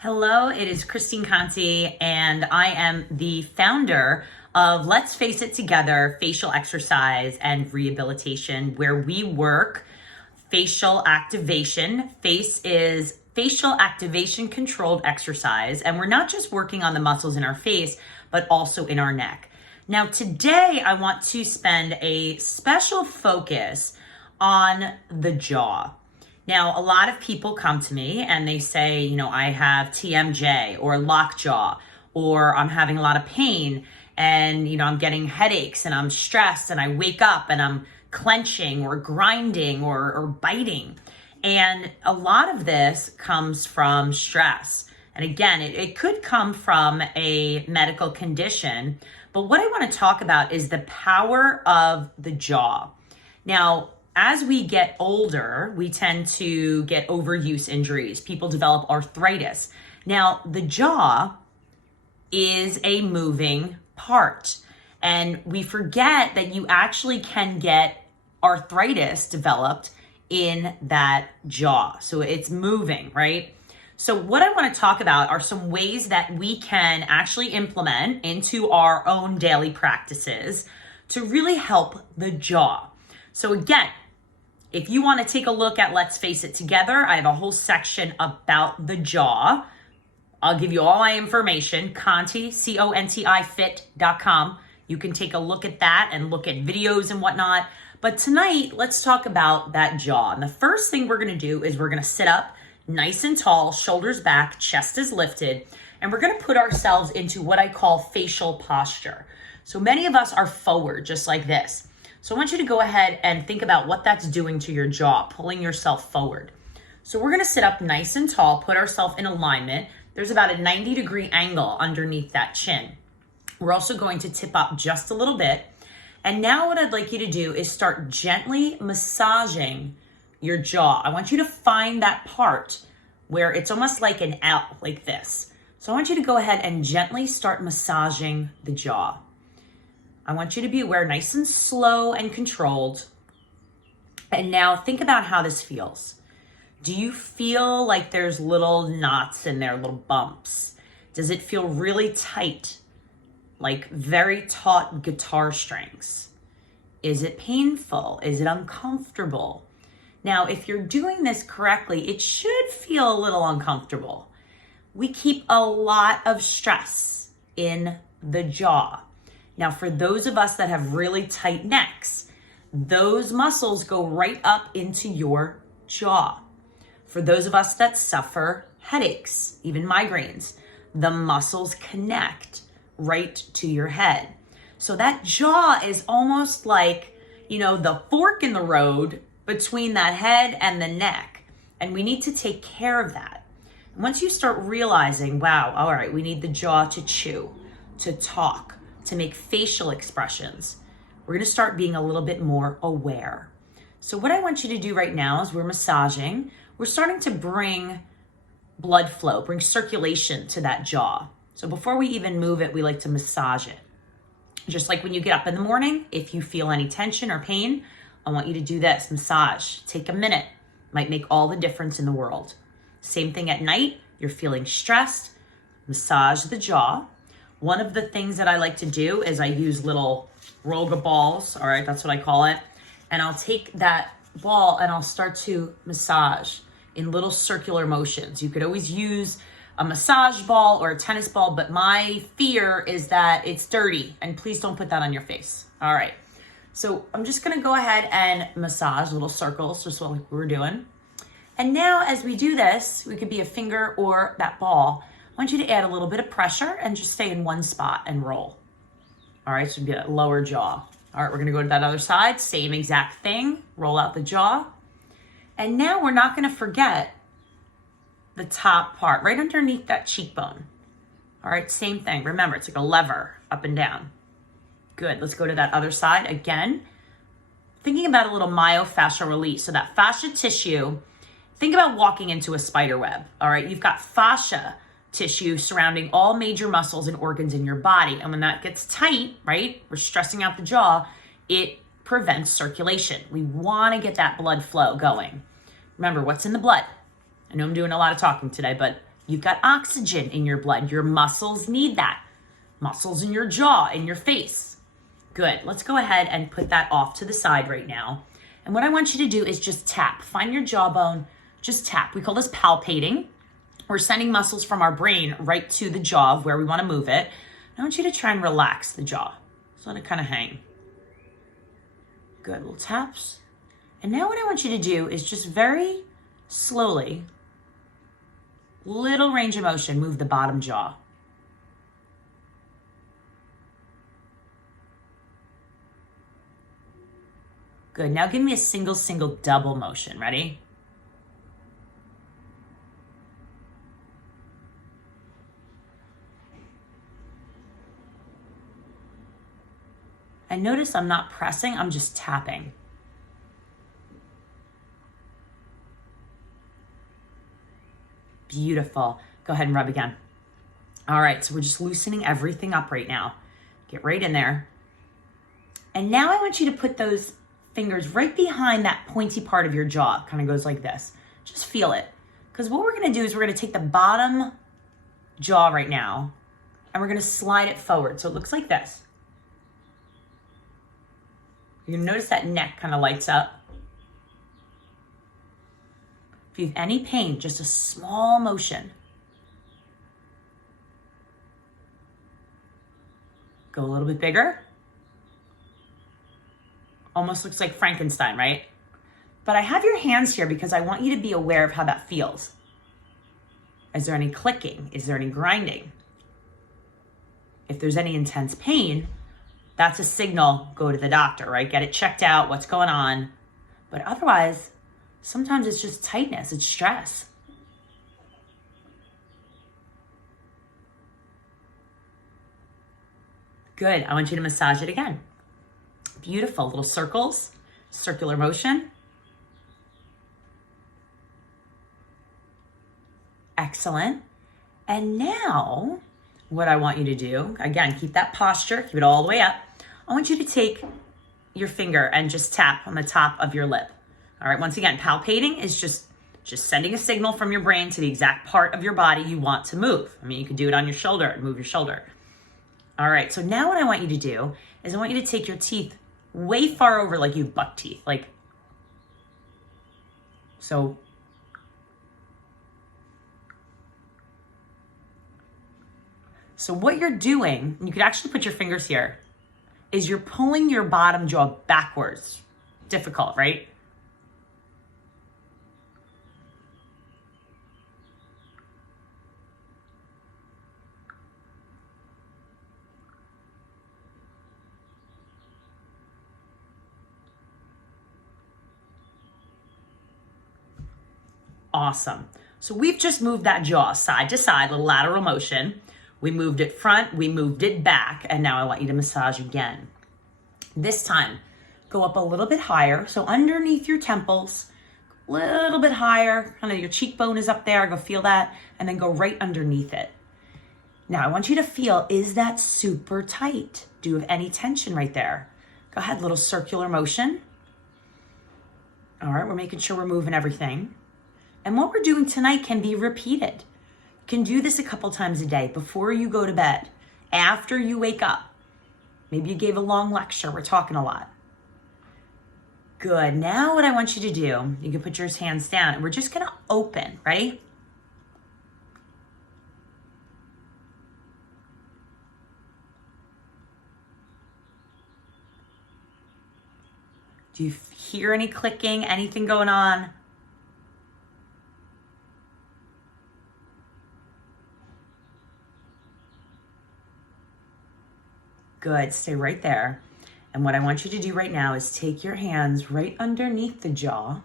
Hello, it is Christine Conti, and I am the founder of Let's Face It Together Facial Exercise and Rehabilitation, where we work facial activation. Face is facial activation controlled exercise, and we're not just working on the muscles in our face, but also in our neck. Now, today I want to spend a special focus on the jaw. Now, a lot of people come to me and they say, I have TMJ or lockjaw, or I'm having a lot of pain and, I'm getting headaches and I'm stressed and I wake up and I'm clenching or grinding or biting. And a lot of this comes from stress. And again, it could come from a medical condition. But what I want to talk about is the power of the jaw. Now, as we get older, we tend to get overuse injuries. People develop arthritis. Now, the jaw is a moving part, and we forget that you actually can get arthritis developed in that jaw. So it's moving, right? So what I want to talk about are some ways that we can actually implement into our own daily practices to really help the jaw. So again, if you want to take a look at Let's Face It Together, I have a whole section about the jaw. I'll give you all my information, Conti, C-O-N-T-I, fit.com. You can take a look at that and look at videos and whatnot. But tonight, let's talk about that jaw. And the first thing we're going to do is we're going to sit up nice and tall, shoulders back, chest is lifted, and we're going to put ourselves into what I call facial posture. So many of us are forward, just like this. So I want you to go ahead and think about what that's doing to your jaw, pulling yourself forward. So we're going to sit up nice and tall, put ourselves in alignment. There's about a 90-degree angle underneath that chin. We're also going to tip up just a little bit. And now what I'd like you to do is start gently massaging your jaw. I want you to find that part where it's almost like an L, like this. So I want you to go ahead and gently start massaging the jaw. I want you to be aware, nice and slow and controlled. And now think about how this feels. Do you feel like there's little knots in there, little bumps? Does it feel really tight, like very taut guitar strings? Is it painful? Is it uncomfortable? Now, if you're doing this correctly, it should feel a little uncomfortable. We keep a lot of stress in the jaw. Now, for those of us that have really tight necks, those muscles go right up into your jaw. For those of us that suffer headaches, even migraines, the muscles connect right to your head. So that jaw is almost like, the fork in the road between that head and the neck. And we need to take care of that. And once you start realizing, wow, all right, we need the jaw to chew, to talk, to make facial expressions, we're going to start being a little bit more aware. So what I want you to do right now is we're massaging. We're starting to bring blood flow, bring circulation to that jaw. So before we even move it, we like to massage it. Just like when you get up in the morning, if you feel any tension or pain, I want you to do this, massage. Take a minute, might make all the difference in the world. Same thing at night, you're feeling stressed, massage the jaw. One of the things that I like to do is I use little Roga balls, all right, that's what I call it. And I'll take that ball and I'll start to massage in little circular motions. You could always use a massage ball or a tennis ball, but my fear is that it's dirty, and please don't put that on your face. All right, so I'm just gonna go ahead and massage little circles, just like we were doing. And now as we do this, we could be a finger or that ball. I want you to add a little bit of pressure and just stay in one spot and roll. All right, so get a lower jaw. All right, we're gonna go to that other side, same exact thing, roll out the jaw. And now we're not gonna forget the top part, right underneath that cheekbone. All right, same thing. Remember, it's like a lever up and down. Good, let's go to that other side again. Thinking about a little myofascial release. So that fascia tissue, think about walking into a spider web. All right, you've got fascia tissue surrounding all major muscles and organs in your body. And when that gets tight, right, we're stressing out the jaw, it prevents circulation. We want to get that blood flow going. Remember, what's in the blood? I know I'm doing a lot of talking today, but You've got oxygen in your blood. Your muscles need that. Muscles in your jaw, in your face. Good. Let's go ahead and put that off to the side right now. And what I want you to do is just tap. Find your jawbone, just tap. We call this palpating. We're sending muscles from our brain right to the jaw of where we want to move it. I want you to try and relax the jaw. Just let it kind of hang. Good, little taps. And now what I want you to do is just very slowly, little range of motion, move the bottom jaw. Good, now give me a single, double motion. Ready? And notice I'm not pressing, I'm just tapping. Beautiful. Go ahead and rub again. All right, so we're just loosening everything up right now. Get right in there. And now I want you to put those fingers right behind that pointy part of your jaw. Kind of goes like this. Just feel it. Because what we're gonna do is we're gonna take the bottom jaw right now and we're gonna slide it forward. So it looks like this. You're gonna notice that neck kind of lights up. If you have any pain, just a small motion. Go a little bit bigger. Almost looks like Frankenstein, right? But I have your hands here because I want you to be aware of how that feels. Is there any clicking? Is there any grinding? If there's any intense pain, that's a signal, go to the doctor, right? Get it checked out, what's going on. But otherwise, sometimes it's just tightness, it's stress. Good, I want you to massage it again. Beautiful, little circles, circular motion. Excellent. And now, what I want you to do, again, keep that posture, keep it all the way up. I want you to take your finger and just tap on the top of your lip. All right, once again, palpating is just sending a signal from your brain to the exact part of your body you want to move. I mean, you can do it on your shoulder and move your shoulder. All right, so now what I want you to do is I want you to take your teeth way far over like you have buck teeth. So what you're doing, you could actually put your fingers here, is you're pulling your bottom jaw backwards. Difficult, right? Awesome. So we've just moved that jaw side to side, little lateral motion. We moved it front, we moved it back, and now I want you to massage again. This time, go up a little bit higher. So underneath your temples, a little bit higher, kind of your cheekbone is up there, go feel that, and then go right underneath it. Now I want you to feel, is that super tight? Do you have any tension right there? Go ahead, little circular motion. All right, we're making sure we're moving everything. And what we're doing tonight can be repeated. You can do this a couple times a day before you go to bed, after you wake up. Maybe you gave a long lecture, we're talking a lot. Good, now what I want you to do, you can put your hands down and we're just gonna open, ready? Do you hear any clicking, anything going on? Good, stay right there. And what I want you to do right now is take your hands right underneath the jaw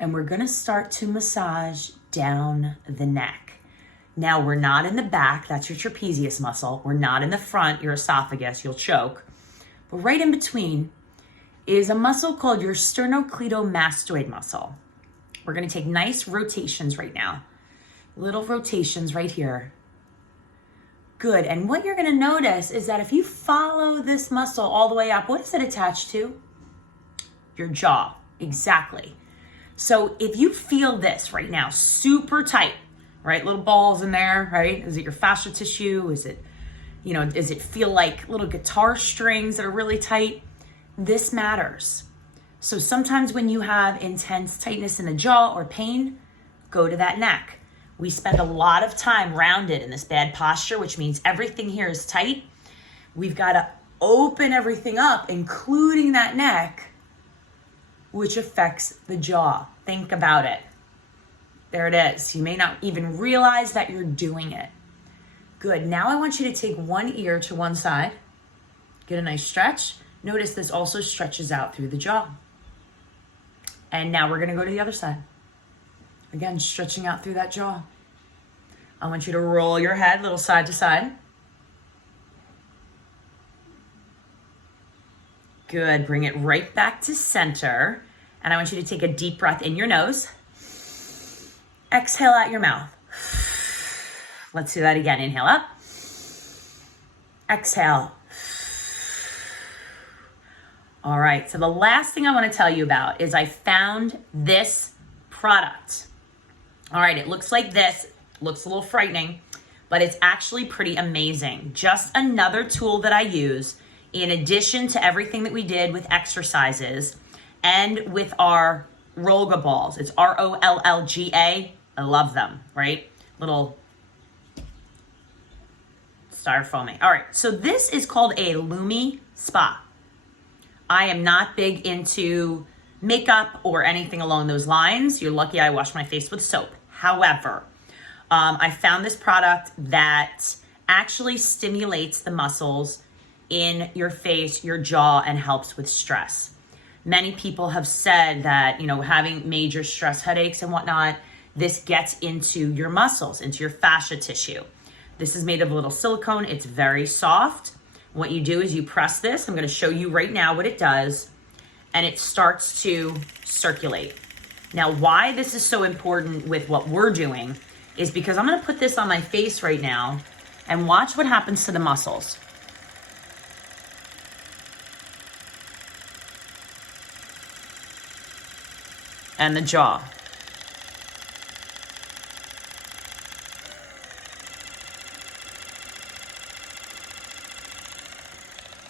and we're gonna start to massage down the neck. Now we're not in the back, that's your trapezius muscle. We're not in the front, your esophagus, you'll choke. But right in between is a muscle called your sternocleidomastoid muscle. We're gonna take nice rotations right now. Little rotations right here. Good, and what you're gonna notice is that if you follow this muscle all the way up, what is it attached to? Your jaw, exactly. So if you feel this right now, super tight, right? Little balls in there, right? Is it your fascia tissue? Is it, does it feel like little guitar strings that are really tight? This matters. So sometimes when you have intense tightness in the jaw or pain, go to that neck. We spend a lot of time rounded in this bad posture, which means everything here is tight. We've got to open everything up, including that neck, which affects the jaw. Think about it. There it is. You may not even realize that you're doing it. Good. Now I want you to take one ear to one side. Get a nice stretch. Notice this also stretches out through the jaw. And now we're going to go to the other side. Again, stretching out through that jaw. I want you to roll your head a little side to side. Good. Bring it right back to center. And I want you to take a deep breath in your nose. Exhale out your mouth. Let's do that again. Inhale up. Exhale. All right, so the last thing I want to tell you about is I found this product. All right, it looks like this, looks a little frightening, but it's actually pretty amazing. Just another tool that I use in addition to everything that we did with exercises and with our Rollga balls. It's Rollga. I love them, right? Little styrofoamy. All right, so this is called a Lumi Spa. I am not big into makeup or anything along those lines. You're lucky I wash my face with soap. However, I found this product that actually stimulates the muscles in your face, your jaw, and helps with stress. Many people have said that, having major stress headaches and whatnot, this gets into your muscles, into your fascia tissue. This is made of a little silicone. It's very soft. What you do is you press this. I'm going to show you right now what it does, and it starts to circulate. Now, why this is so important with what we're doing is because I'm going to put this on my face right now and watch what happens to the muscles. And the jaw.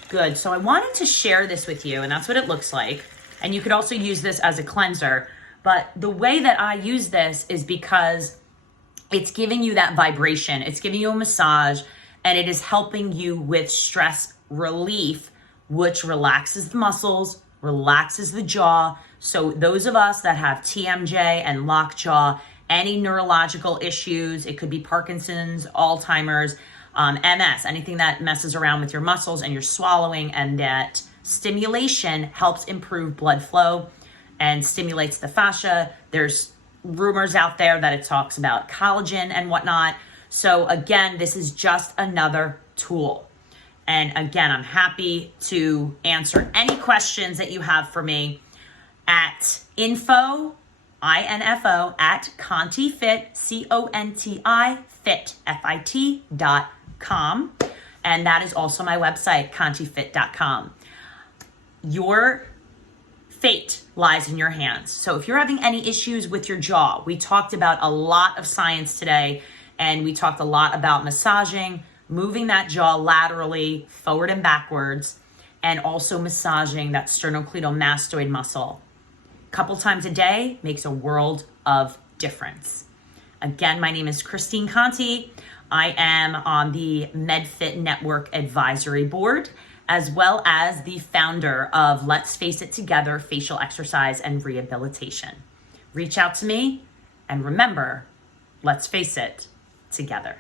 Good. So I wanted to share this with you, and that's what it looks like. And you could also use this as a cleanser. But the way that I use this is because it's giving you that vibration. It's giving you a massage, and it is helping you with stress relief, which relaxes the muscles, relaxes the jaw. So those of us that have TMJ and lockjaw, any neurological issues, it could be Parkinson's, Alzheimer's, MS, anything that messes around with your muscles and your swallowing, and that stimulation helps improve blood flow and stimulates the fascia. There's rumors out there that it talks about collagen and whatnot. So again, this is just another tool. And again, I'm happy to answer any questions that you have for me at info at ContiFit, ContiFit.com. And that is also my website, ContiFit.com. Your fate lies in your hands. So if you're having any issues with your jaw, we talked about a lot of science today, and we talked a lot about massaging, moving that jaw laterally, forward and backwards, and also massaging that sternocleidomastoid muscle. A couple times a day makes a world of difference. Again, my name is Christine Conti. I am on the MedFit Network Advisory Board, as well as the founder of Let's Face It Together Facial Exercise and Rehabilitation. Reach out to me, and remember, let's face it together.